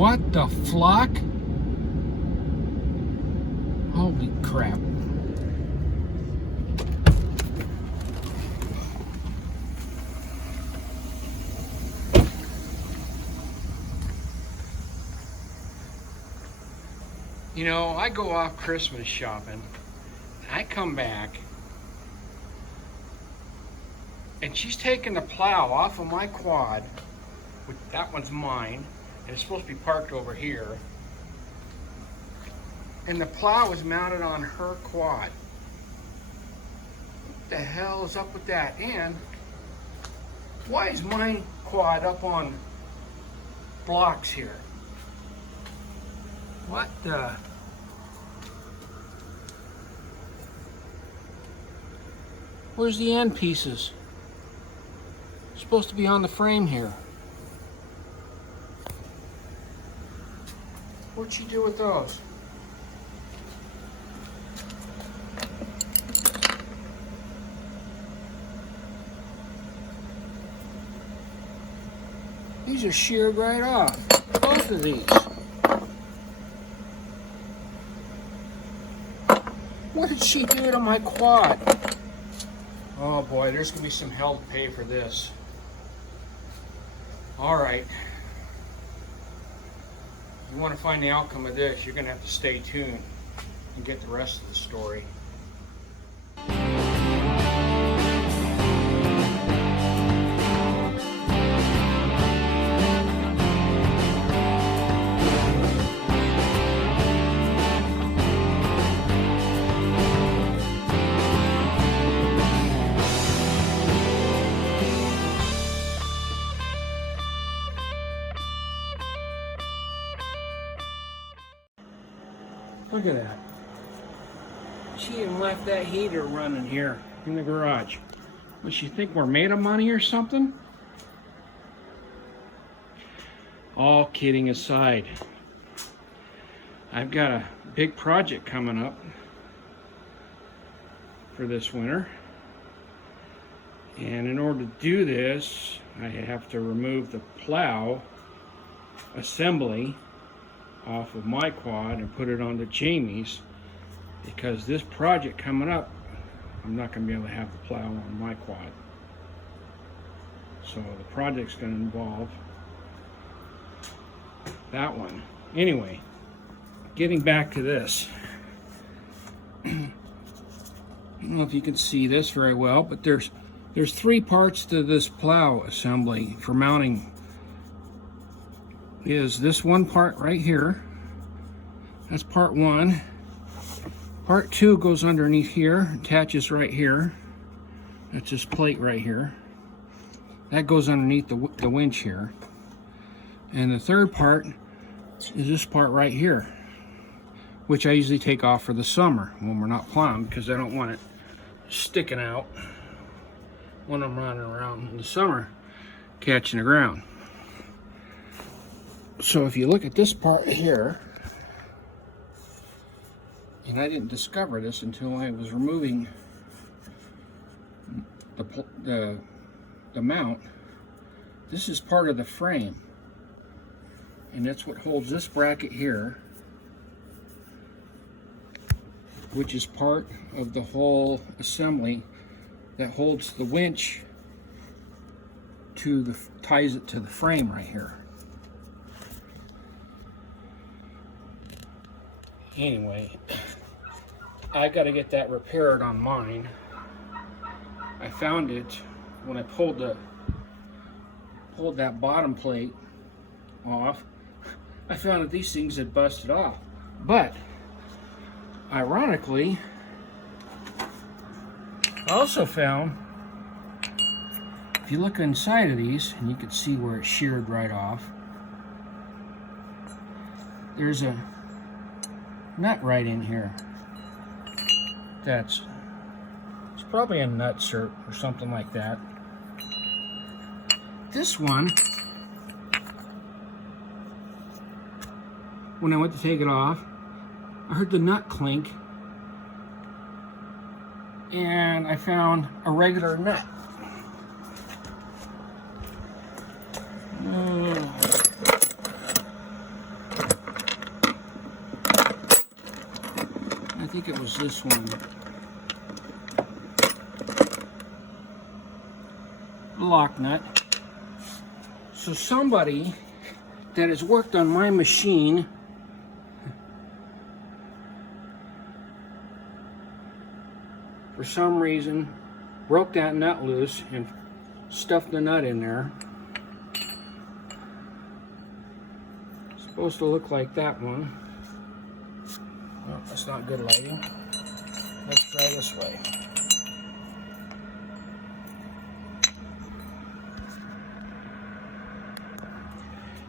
What the flock? Holy crap. You know, I go off Christmas shopping, I come back, and she's taking the plow off of my quad, which that one's mine, and it's supposed to be parked over here, and the plow is mounted on her quad. What the hell is up with that? And why is my quad up on blocks here? What the? Where's the end pieces? It's supposed to be on the frame here. What'd she do with those? These are sheared right off. Both of these. What did she do to my quad? Oh boy, there's gonna be some hell to pay for this. All right. If you want to find the outcome of this, you're gonna have to stay tuned and get the rest of the story. Look at that. She even left that heater running here in the garage. Does she think we're made of money or something? All kidding aside, I've got a big project coming up for this winter. And in order to do this, I have to remove the plow assembly off of my quad and put it onto Jamie's, because this project coming up, I'm not going to be able to have the plow on my quad. So the project's going to involve that one. Anyway, getting back to this. I don't know if you can see this very well, but there's three parts to this plow assembly for mounting. Is this one part right here. That's part one. Part two goes underneath here, attaches right here. That's this plate right here. That goes underneath the winch here. And the third part is this part right here, which I usually take off for the summer when we're not plowing, because I don't want it sticking out when I'm running around in the summer catching the ground. So if you look at this part here, and I didn't discover this until I was removing the mount, this is part of the frame, and that's what holds this bracket here, which is part of the whole assembly that holds the winch to the, ties it to the frame right here. Anyway, I got to get that repaired on mine. I found it when I pulled that bottom plate off. I found that these things had busted off. But ironically, I also found, if you look inside of these, and you can see where it's sheared right off, there's a nut right in here. It's probably a nut cert or something like that. This one, when I went to take it off, I heard the nut clink, and I found a regular nut. think it was this one. Lock nut. So somebody that has worked on my machine for some reason broke that nut loose and stuffed the nut in there. It's supposed to look like that one. Well, that's not good lighting. Let's try this way.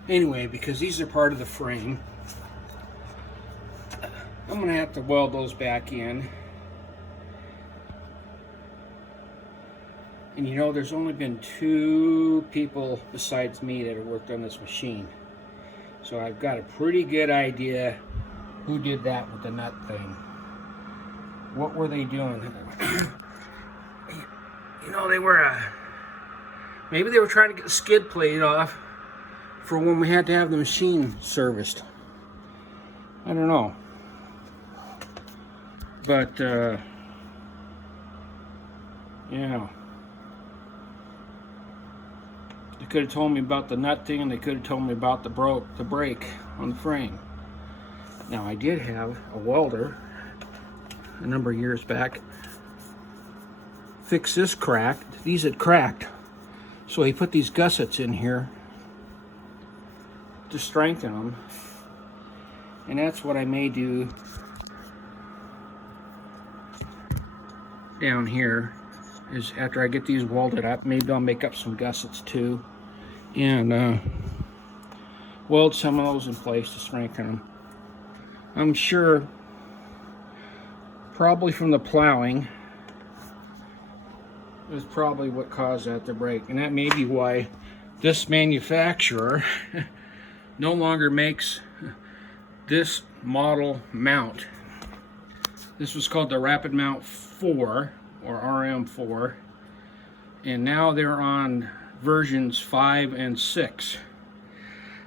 Anyway, because these are part of the frame, I'm going to have to weld those back in. And you know, there's only been 2 people besides me that have worked on this machine. So I've got a pretty good idea who did that with the nut thing. What were they doing? You know, they were, maybe they were trying to get the skid plate off for when we had to have the machine serviced. I don't know. But, yeah. They could have told me about the nut thing, and they could have told me about the brake on the frame. Now, I did have a welder a number of years back fix this crack. These had cracked. So he put these gussets in here to strengthen them. And that's what I may do down here, is after I get these welded up, maybe I'll make up some gussets too, and weld some of those in place to strengthen them. I'm sure probably from the plowing is probably what caused that to break, and that may be why this manufacturer no longer makes this model mount. This was called the Rapid Mount 4 or RM4, and now they're on versions 5 and 6.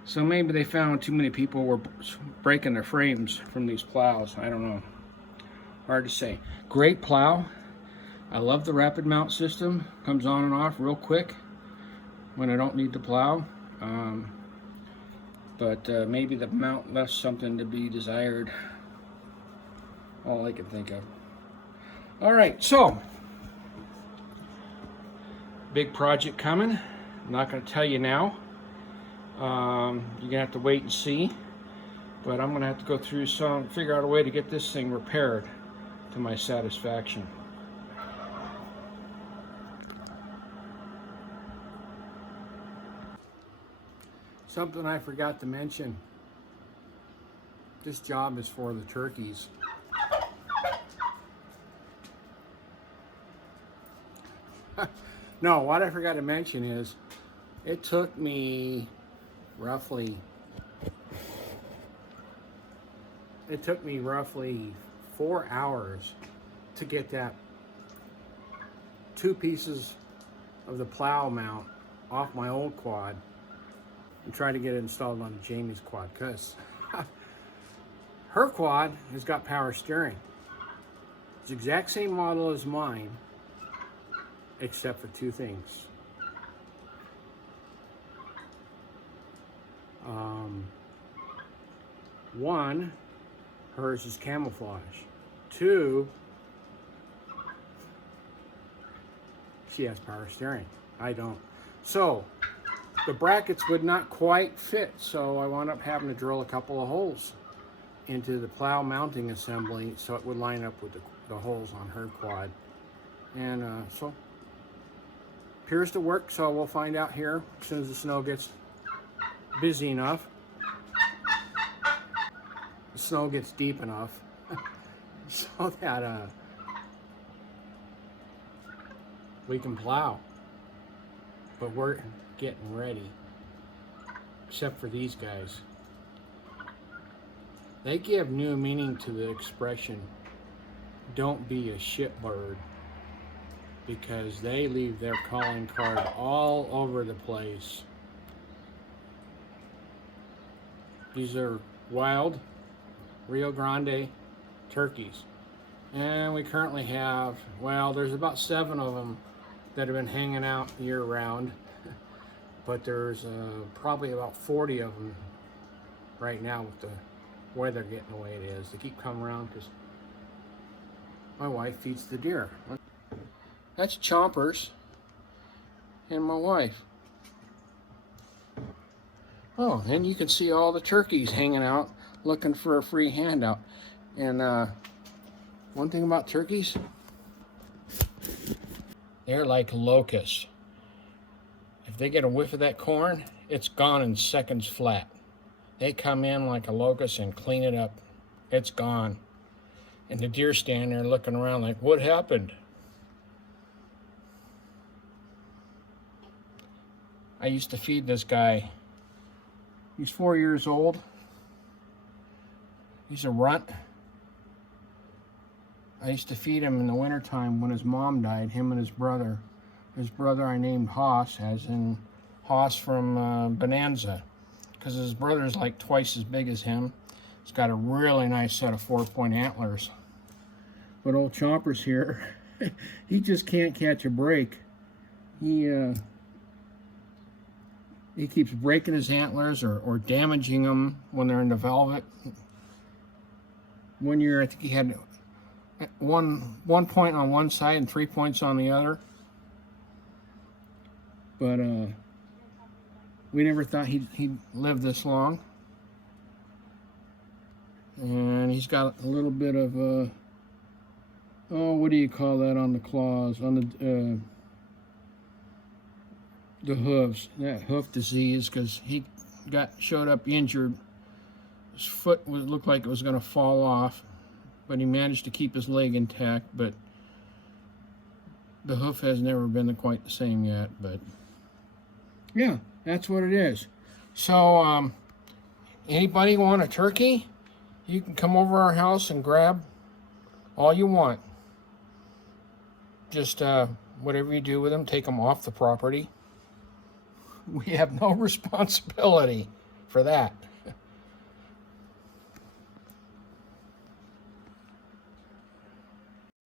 So maybe they found too many people were breaking their frames from these plows. I don't know. Hard to say. Great plow. I love the Rapid Mount system. Comes on and off real quick when I don't need to plow. But maybe the mount left something to be desired. All I can think of. All right, so big project coming. I'm not going to tell you now. You're going to have to wait and see. But I'm going to have to go through figure out a way to get this thing repaired to my satisfaction. Something I forgot to mention. This job is for the turkeys. No, what I forgot to mention is it took me roughly 4 hours to get that 2 pieces of the plow mount off my old quad and try to get it installed on Jamie's quad, because her quad has got power steering. It's the exact same model as mine, except for 2 things. One, hers is camouflage. 2, she has power steering. I don't. So the brackets would not quite fit, so I wound up having to drill a couple of holes into the plow mounting assembly so it would line up with the holes on her quad. And so appears to work, so we'll find out here as soon as the snow gets busy enough. The snow gets deep enough so that we can plow. But we're getting ready, except for these guys. They give new meaning to the expression, "Don't be a shitbird," because they leave their calling card all over the place. These are wild Rio Grande turkeys. And we currently have, well, there's about 7 of them that have been hanging out year round, but there's probably about 40 of them right now with the weather getting the way it is. They keep coming around because my wife feeds the deer. That's Chompers and my wife. Oh, and you can see all the turkeys hanging out looking for a free handout. And one thing about turkeys, they're like locusts. If they get a whiff of that corn, it's gone in seconds flat. They come in like a locust and clean it up. It's gone. And the deer stand there looking around like, what happened? I used to feed this guy. He's 4 years old. He's a runt. I used to feed him in the wintertime when his mom died, him and his brother. His brother I named Hoss, as in Hoss from Bonanza, because his brother's like twice as big as him. He's got a really nice set of 4-point antlers. But old Chompers here, he just can't catch a break. He keeps breaking his antlers or damaging them when they're in the velvet. One year I think he had one point on one side and 3 points on the other. But we never thought he'd live this long. And he's got a little bit of oh, what do you call that on the claws, on the hooves? That hoof disease, because he showed up injured. His foot looked like it was going to fall off, but he managed to keep his leg intact. But the hoof has never been quite the same yet. But yeah, that's what it is. So anybody want a turkey? You can come over our house and grab all you want. Just whatever you do with them, take them off the property. We have no responsibility for that.